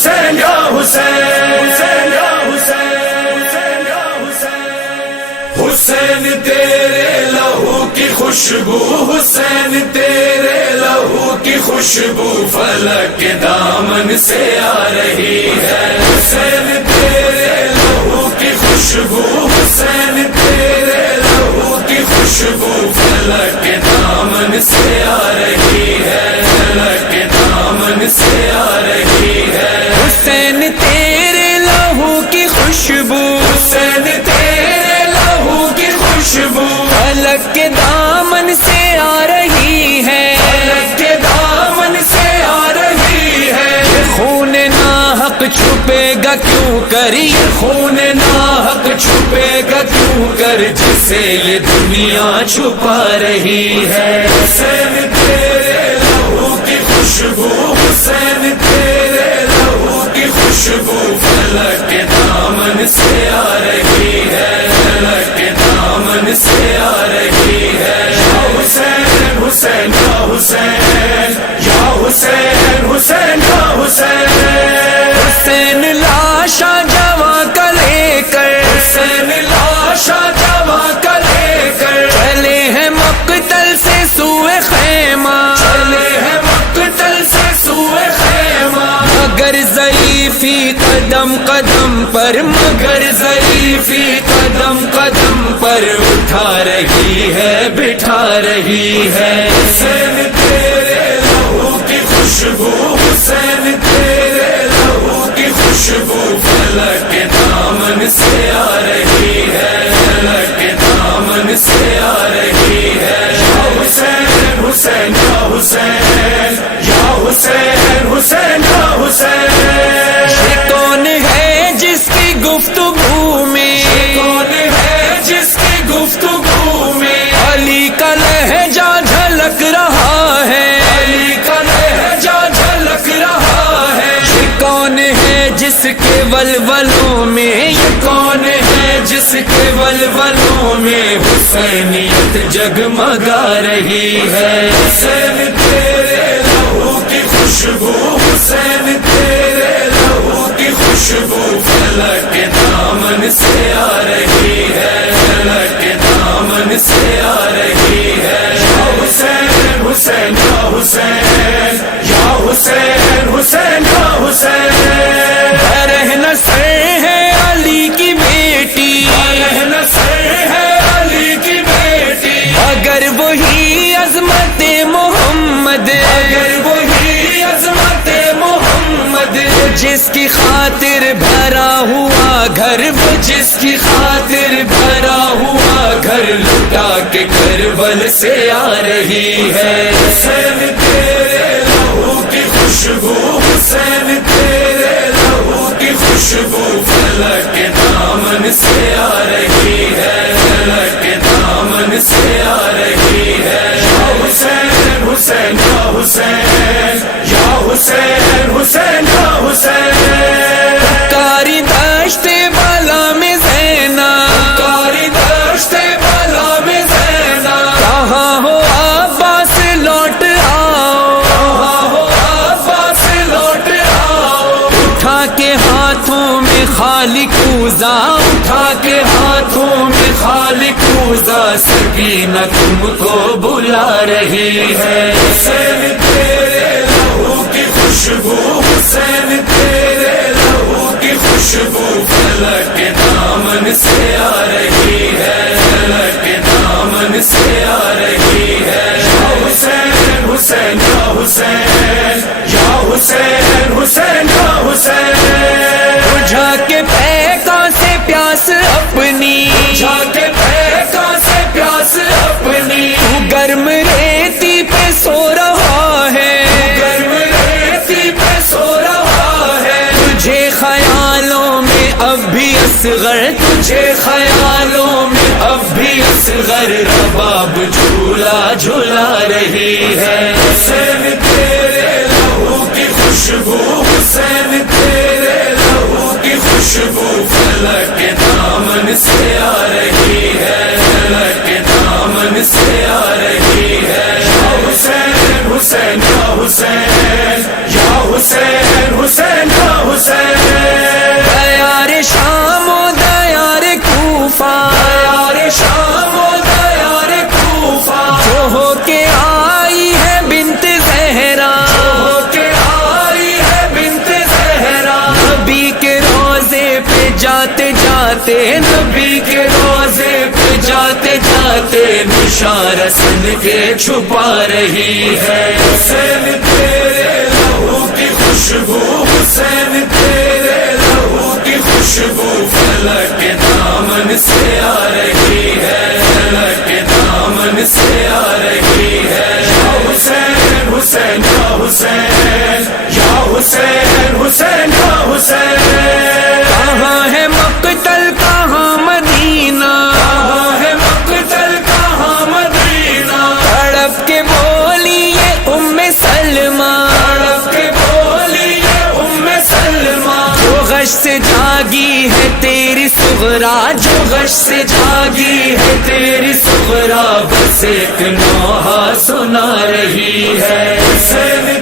حسین یا حسین یا حسین یا حسین، حسین تیرے لہو کی خوشبو، حسین تیرے لہو کی خوشبو فلک کے دامن سے آ رہی ہے، حسین تیرے لہو کی خوشبو، حسین تیرے لہو کی خوشبو فلک کے دامن سے آ رہی ہے، فلک کے دامن سے آ رہی ہے، حسین تیرے لہو کی خوشبو، حسین تیرے لہو کی خوشبو فلک کے دامن سے آ رہی ہے، فلک کے دامن سے آ رہی ہے، خون ناحق چھپے گا کیوں کر، یہ خون ناحق چھپے گا کیوں کر جسے یہ دنیا چھپا رہی ہے، حسین تیرے لہو کی خوشبو، حسین تیرے لہو کی خوشبو فلک کے دامن سے آ رہی ہے، فلک کے دامن سے آ رہی ہے، یا حسین حسین یا حسین یا حسین حسین یا حسین، حسین لاشا جواں کا لے کر، حسین لاشا جواں کا لے کر چلے ہیں مقتل سے سوئے خیمہ، چلے ہیں مقتل سے سوئے خیمہ، مگر ضعیفی قدم قدم پر، مگر ضعیفی قدم قدم پر اٹھا رہی ہے، بٹھا رہی ہے، حسین تیرے لہو کی خوشبو، حسین تیرے لہو کی خوشبو فلک کے دامن سے آ رہی ہے، فلک کے دامن سے آ رہی ہے، یا حسین حسین یا حسین یا حسین حسین یا حسین، یہ کون ہے جس کی گفتگو میں، کون ہے جس کی گفتگو میں علی کا لہجہ جھلک رہا ہے، علی کا لہجہ جھلک رہا ہے، یہ کون ہے جس کے ولولوں میں، یہ کون ہے جس کے ولولوں میں حسینیت جگمگا رہی ہے، حسین تیرے لہو کی خوشبو، حسین تیرے لہو کی خوشبو فلک کے دامن سے آ رہی ہے، فلک کے دامن سے آ رہی ہے، یا حسین حسین یا حسین یا حسین حسین یا حسین، برہنہ سر ہے علی کی بیٹی، رہنا سر ہے علی کی بیٹی، اگر وہی عظمت محمد، اگر وہی عظمت محمد، جس کی خاطر بھرا ہوا گھر، وہ جس کی خاطر بھرا ہوا گھر لٹا کے کربل سے آ رہی ہے، حسین تیرے لہو کی خوشبو، حسین تیرے لہو کی خوشبو فلک کے دامن سے آ رہی ہے، فلک کے دامن سے آ رہی ہے، یا حسین حسین یا حسین یا حسین حسین یا حسین، کاری دشت بالا میں زینا، کاری دشت بالا میں زینا، کہاں ہو عباس لوٹ آؤ، کہاں ہو عباس لوٹ آؤ، اٹھا کے ہاتھوں میں خالق اوزا، اٹھا کے ہاتھوں میں خالق اوزا، سکینہ تم کو بلا رہی ہے، حسین تیرے لہو کی خوشبو، حسین تیرے لہو کی خوشبو فلک کے دامن سے آ رہی ہے، فلک کے دامن سے آ رہی ہے، یا حسین حسین یا حسین یا حسین حسین یا حسین، بجھا کے پیکا سے پیاس اپنی، جا کے پیکا سے پیاس اپنی، گرم ریتی پہ سو رہا ہے، گرم ریتی پہ سو رہا ہے، تجھے خیالوں میں اب بھی اصغر، تجھے خیالوں میں اب بھی اصغر رباب جھولا جھولا رہی ہے، حسین تیرے لہو کی خوشبو، حسین تیرے لہو کی خوشبو فلک کے دامن سے آ رہی ہے، فلک کے دامن سے آ رہی ہے، یا حسین حسین یا حسین یا حسین حسین یا حسین۔ جاتے نبی کے روزے پہ جاتے جاتے نشان رسن کے چھپا رہی ہے حسین تیرے لہو کی خوشبو حسین تیرے لہو کی خوشبو فلک کے دامن سے آ رہی ہے فلک کے دامن سے آ رہی ہے یا حسین حسین یا حسین یا حسین حسین یا حسین کہاں ہے مقتل کہاں مدینہ کہاں ہے مقتل کہاں مدینہ تڑپ کے بولی یہ سلمہ تڑپ کے بولی یہ سلمہ جو غش سے جاگی ہے تیری صغرا جو غش سے جاگی ہے تیری صغرا بس ایک نوحہ سنا رہی ہے حسین